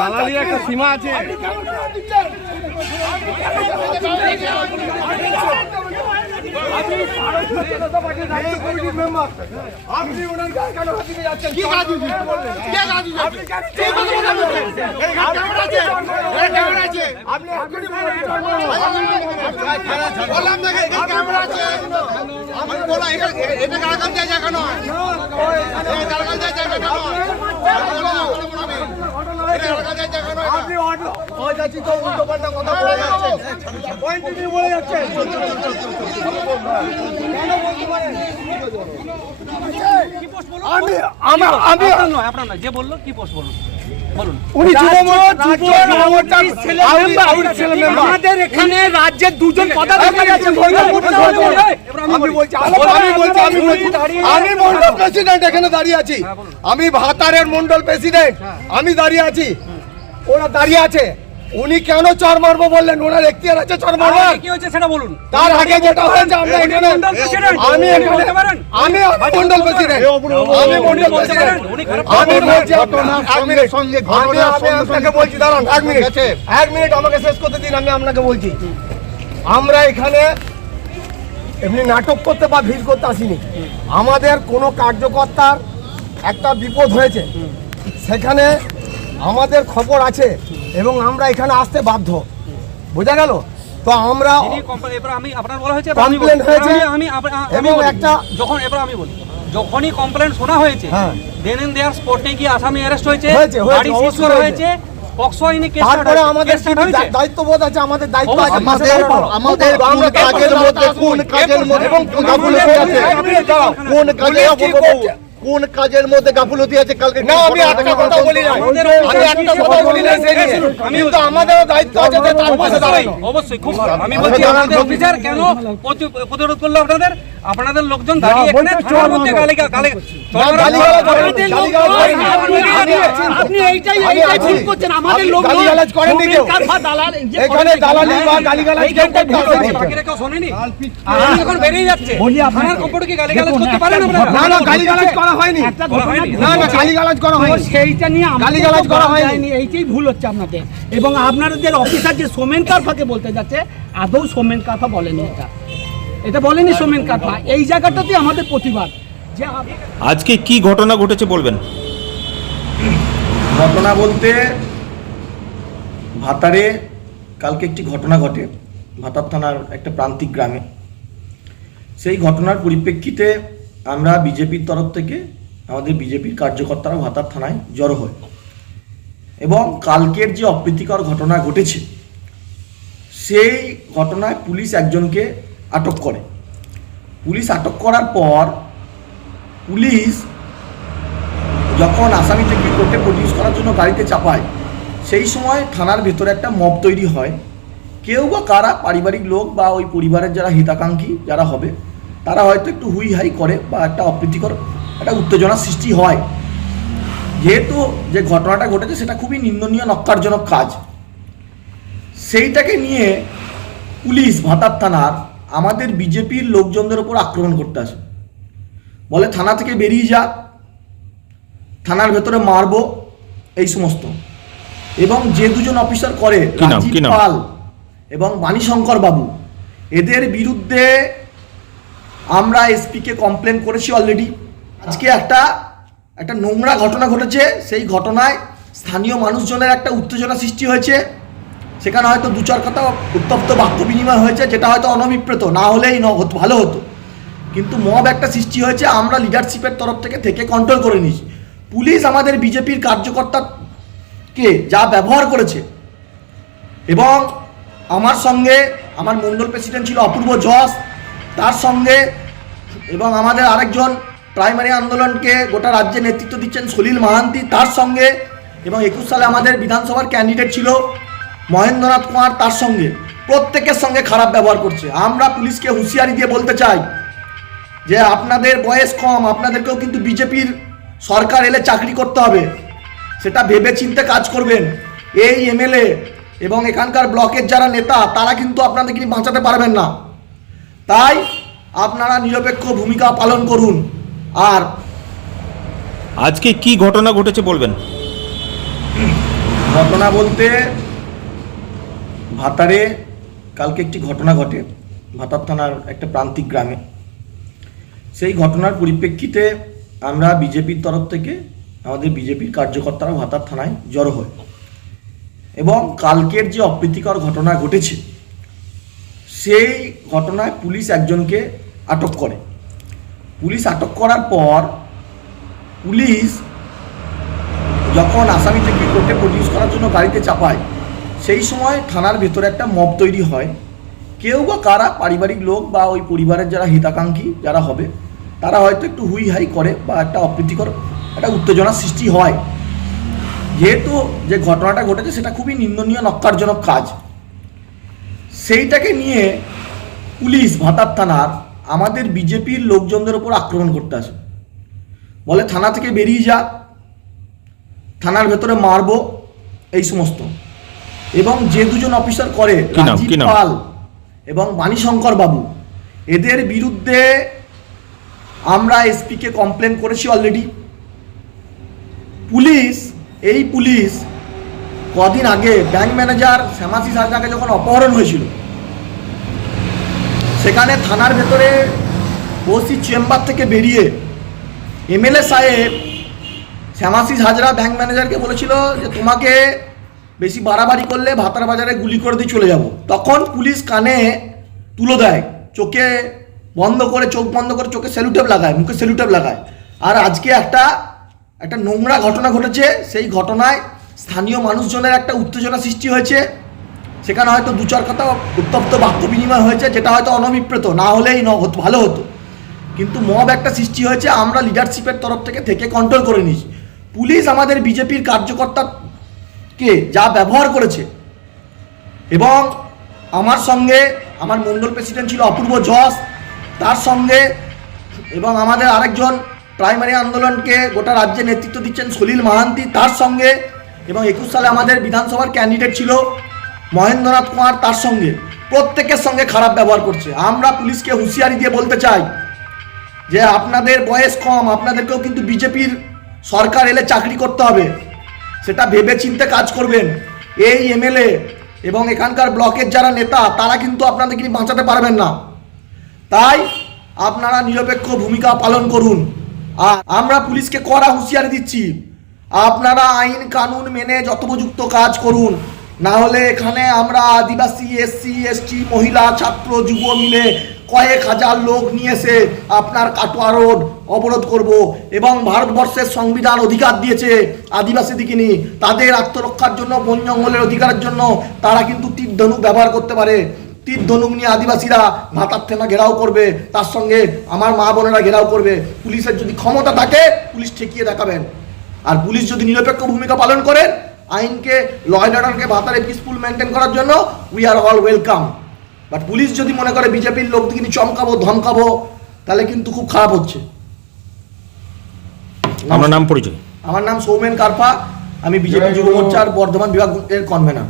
দালালির একটা সীমা আছে। আপনি ওনার গায়ে কেন হাত দিয়ে যাচ্ছেন? কি কাজ দিচ্ছেন? কে কাজ দিচ্ছেন? আপনি ক্যামেরা আছে। আপনি এখনই বললাম না এখানে ক্যামেরা আছে। আমি বলা এটা গালাগাল দেওয়া যায় কেন? এই গালাগাল দেওয়া যায় কেন? আপনি অযাচিত উল্টোপাল্টা কথা বলে যাচ্ছেন, পয়েন্ট নিয়ে বলে যাচ্ছেন। আমাদের এখানে রাজ্যের দুজন পদাধিকারী আছেন। আমি মন্ডল প্রেসিডেন্ট এখানে দাঁড়িয়ে আছি। আমি ভাতারের মন্ডল প্রেসিডেন্ট, আমি দাঁড়িয়ে আছি। ওরা দাঁড়িয়ে আছে। উনি কেন চর মারবো বললেন? ওনার এখতিয়ার আছে চর মারবার। কি হয়েছে সেটা বলুন। তার আগে যেটা হয়েছে আমরা এখানে আমি মন্ডল প্রেসিডেন্ট, আমি মন্ডল প্রেসিডেন্ট। আমি বলছি আপনাকে বলছি, দাঁড়ান এক মিনিট আমাকে শেষ করতে দিন। আমি আপনাকে বলছি, আমরা এখানে এমনি নাটক করতে বা ভিড় করতে আসিনি। আমাদের কোনো কার্যকর্তার একটা বিপদ হয়েছে, সেখানে আমাদের খবর আছে এবং আমরা এখানে আসতে বাধ্য। বোঝা গেল? তো আমরা কমপ্লেন হয়েছে এবং একটা যখনই কমপ্লেন শোনা হয়েছে দেন এন্ড দেয়ার স্পটে গিয়ে আসামি অ্যারেস্ট হয়েছে, গাড়ি সিজ করা হয়েছে, পক্সো আইনে কেস তারপরে আমাদের দায়িত্ববোধ আছে, আমাদের দায়িত্ব আছে। আমাদের কাজের মধ্যে কোন কাজের মধ্যে এবং গাফিলতি আছে, কোন কাজে কোন কাজের মধ্যে গাফিলতি আছে কালকে না। আমি একটা কথা বলি না, আমি একটা কথা বলি না, কিন্তু আমাদেরও দায়িত্ব আছে যে তার পাশে দাঁড়ানো। অবশ্যই খুব আমি বলছি আমাদের অফিসার কেন প্রতিরোধ করলো আপনাদের? আপনাদের লোকজন দাঁড়িয়ে এখানে থানার মধ্যে আপনি এইটাই ভুল করছেন। আমাদের লোকজন গালিগালাজ করেননি কেউ এখানে, দালালি বা গালিগালাজ বাকিরা কেউ শোনেনি। আপনি এখন বেরিয়ে যাচ্ছে, থানার কম্পিউটার কি গালিগালাজ করতে পারেন আপনারা? না না, গালিগালাজ করা হয়নি। না না, গালিগালাজ করা হয়নি। সেইটা নিয়ে গালিগালাজ করা হয়নি। এইটাই ভুল হচ্ছে আপনাদের। এবং আপনাদের অফিসার যে সোমেন কারফাকে বলতে যাচ্ছে, আদৌ সোমেন কারফা বলেনি, এটা বলেনি সোমেন কারফা। এই জায়গাটাতে আমাদের প্রতিবাদ। যে আজকে কি ঘটনা ঘটেছে বলবেন? ঘটনা বলতে ভাতারে কালকে একটি ঘটনা ঘটে ভাতার থানার একটা প্রান্তিক গ্রামে। সেই ঘটনার পরিপ্রেক্ষিতে আমরা বিজেপির তরফ থেকে আমাদের বিজেপির কার্যকর্তারা ভাতার থানায় জড়ো হয় এবং কালকের যে অপ্রীতিকর ঘটনা ঘটেছে সেই ঘটনায় পুলিশ একজনকে আটক করে। পুলিশ আটক করার পর পুলিশ যখন আসামিটাকে কোর্টে প্রডিউস করার জন্য গাড়িতে চাপায়, সেই সময় থানার ভেতরে একটা মব তৈরি হয়। কেউ বা কারা পারিবারিক লোক বা ওই পরিবারের যারা হিতাকাঙ্ক্ষী যারা হবে তারা হয়তো একটু হুই হাই করে বা একটা অপ্রীতিকর একটা উত্তেজনার সৃষ্টি হয়। যেহেতু যে ঘটনাটা ঘটেছে সেটা খুবই নিন্দনীয় নক্কারজনক কাজ, সেইটাকে নিয়ে পুলিশ ভাতার থানার আমাদের বিজেপির লোকজনদের উপর আক্রমণ করতে আসে। বলে থানা থেকে বেরিয়ে যা, থানার ভেতরে মারবো, এই সমস্ত। এবং যে দুজন অফিসার করে রাজীব পাল এবং বাণীশঙ্কর বাবু, এদের বিরুদ্ধে আমরা এসপিকে কমপ্লেন করেছি অলরেডি। আজকে একটা নোংরা ঘটনা ঘটেছে, সেই ঘটনায় স্থানীয় মানুষজনের একটা উত্তেজনা সৃষ্টি হয়েছে। সেখানে হয়তো দু চার কথা উত্তপ্ত বাক্য বিনিময় হয়েছে, যেটা হয়তো অনভিপ্রেত, না হলেই ভালো হতো, কিন্তু মব একটা সৃষ্টি হয়েছে। আমরা লিডারশিপের তরফ থেকে কন্ট্রোল করে নিয়েছি। পুলিশ আমাদের বিজেপির কার্যকর্তাকে যা ব্যবহার করেছে, এবং আমার সঙ্গে আমার মণ্ডল প্রেসিডেন্ট ছিল অপূর্ব জস, তার সঙ্গে এবং আমাদের আরেকজন প্রাইমারি আন্দোলনকে গোটা রাজ্যে নেতৃত্ব দিচ্ছেন সলিল মাহান্তি, তার সঙ্গে এবং 21 সালে আমাদের বিধানসভার ক্যান্ডিডেট ছিল মহেন্দ্রনাথ কুমার, তার সঙ্গে প্রত্যেকের সঙ্গে খারাপ ব্যবহার করছে। আমরা পুলিশকে হুঁশিয়ারি দিয়ে বলতে চাই যে আপনাদের বয়স কম, আপনাদেরকেও কিন্তু বিজেপির সরকার এলে চাকরি করতে হবে, সেটা ভেবে চিন্তে কাজ করবেন। এই এমএলএ এবং এখানকার ব্লকের যারা নেতা তারা কিন্তু আপনাদেরকে বাঁচাতে পারবেন না, তাই আপনারা নিরপেক্ষ ভূমিকা পালন করুন। আর আজকে কি ঘটনা ঘটেছে বলবেন? ঘটনা বলতে ভাতারে কালকে একটি ঘটনা ঘটে ভাতার থানার একটা প্রান্তিক গ্রামে। সেই ঘটনার পরিপ্রেক্ষিতে আমরা বিজেপির তরফ থেকে আমাদের বিজেপির কার্যকর্তারা ভাতার থানায় জড়ো হয়, এবং কালকের যে অপ্রীতিকর ঘটনা ঘটেছে সেই ঘটনায় পুলিশ একজনকে আটক করে। পুলিশ আটক করার পর পুলিশ যখন আসামিটাকে কোর্টে প্রডিউস করার জন্য গাড়িতে চাপায়, সেই সময় থানার ভেতরে একটা মব তৈরি হয়। কেউ বা কারা পারিবারিক লোক বা ওই পরিবারের যারা হিতাকাঙ্ক্ষী যারা হবে তারা হয়তো একটু হুই হাই করে বা একটা অপ্রীতিকর একটা উত্তেজনার সৃষ্টি হয়। যেহেতু যে ঘটনাটা ঘটেছে সেটা খুবই নিন্দনীয় নক্কারজনক কাজ, সেইটাকে নিয়ে পুলিশ ভাতার থানার আমাদের বিজেপির লোকজনদের উপর আক্রমণ করতে আসে, বলে থানা থেকে বেরিয়ে যা, থানার ভেতরে মারবো, এই সমস্ত। এবং যে দুজন অফিসার করে রাজীব পাল এবং বাণীশঙ্কর বাবু, এদের বিরুদ্ধে আমরা এসপিকে কমপ্লেন করেছি অলরেডি। পুলিশ কদিন আগে ব্যাংক ম্যানেজার শ্যামাশিস হাজরাকে যখন অপহরণ হয়েছিল, সেখানে থানার ভেতরে ওসি চেম্বার থেকে বেরিয়ে এমএলএ সাহেব শ্যামাশিস হাজরা ব্যাংক ম্যানেজারকে বলেছিল যে তোমাকে বেশি বাড়াবাড়ি করলে ভাতার বাজারে গুলি করে দিয়ে চলে যাব। তখন পুলিশ কানে তুলো দেয়, চোখে বন্ধ করে চোখ বন্ধ করে চোখে স্যালুটেপ লাগায়, মুখে স্যালুটেপ লাগায়। আর আজকে একটা নোংরা ঘটনা ঘটেছে, সেই ঘটনায় স্থানীয় মানুষজনের একটা উত্তেজনা সৃষ্টি হয়েছে। সেখানে হয়তো দু চার কথা উত্তপ্ত বাক্য বিনিময় হয়েছে, যেটা হয়তো অনভিপ্রেত না হলেই ভালো হতো, কিন্তু মব একটা সৃষ্টি হয়েছে। আমরা লিডারশিপের তরফ থেকে কন্ট্রোল করে নিয়েছি। পুলিশ আমাদের বিজেপির কার্যকর্তাকে যা ব্যবহার করেছে, এবং আমার সঙ্গে আমার মণ্ডল প্রেসিডেন্ট ছিল অপূর্ব জস, তার সঙ্গে এবং আমাদের আরেকজন প্রাইমারি আন্দোলনকে গোটা রাজ্যে নেতৃত্ব দিচ্ছেন সলিল মাহান্তি, তার সঙ্গে এবং 21 সালে আমাদের বিধানসভার ক্যান্ডিডেট ছিল মহেন্দ্রনাথ কুমার, তার সঙ্গে প্রত্যেকের সঙ্গে খারাপ ব্যবহার করছে। আমরা পুলিশকে হুঁশিয়ারি দিয়ে বলতে চাই যে আপনাদের বয়স কম, আপনাদেরকেও কিন্তু বিজেপির সরকার এলে চাকরি করতে হবে, সেটা ভেবে চিন্তে কাজ করবেন। এই এমএলএ এবং এখানকার ব্লকের যারা নেতা তারা কিন্তু আপনাদেরকে বাঁচাতে পারবেন না, তাই আপনারা নিরপেক্ষ ভূমিকা পালন করুন। আর আমরা পুলিশকে কড়া হুঁশিয়ারি দিচ্ছি, আপনারা আইন কানুন মেনে যথোপযুক্ত কাজ করুন, না হলে এখানে আমরা আদিবাসী, এসসি, এসটি, মহিলা, ছাত্র, যুব মিলে কয়েক হাজার লোক নিয়ে এসে আপনার কাটোয়া রোড অবরোধ করব। এবং ভারতবর্ষের সংবিধান অধিকার দিয়েছে আদিবাসীদেরকে নিয়ে, তাদের আত্মরক্ষার জন্য, বন জঙ্গলের অধিকারের জন্য তারা কিন্তু তীর ধনুক ব্যবহার করতে পারে। তীর ধনুক নিয়ে আদিবাসীরা ভাতার থানা ঘেরাও করবে, তার সঙ্গে আমার মা বোনেরা ঘেরাও করবে। পুলিশের যদি ক্ষমতা থাকে পুলিশ ঠেকিয়ে দেখাবেন, আর পুলিশ যদি নিরপেক্ষ ভূমিকা পালন করেন, আইনকে, ল অ্যান্ড অর্ডারকে ভাতারে পিসফুল মেনটেন করার জন্য we are all welcome. But police যদি মনে করে বিজেপির লোকদিকে চমকাবো ধমকাবো, তাহলে কিন্তু খুব খারাপ হচ্ছে। আমার নাম পরিচয়? আমার নাম সৌমেন কারপা, আমি বিজেপি যুব মোর্চার বর্ধমান বিভাগের কনভেনার।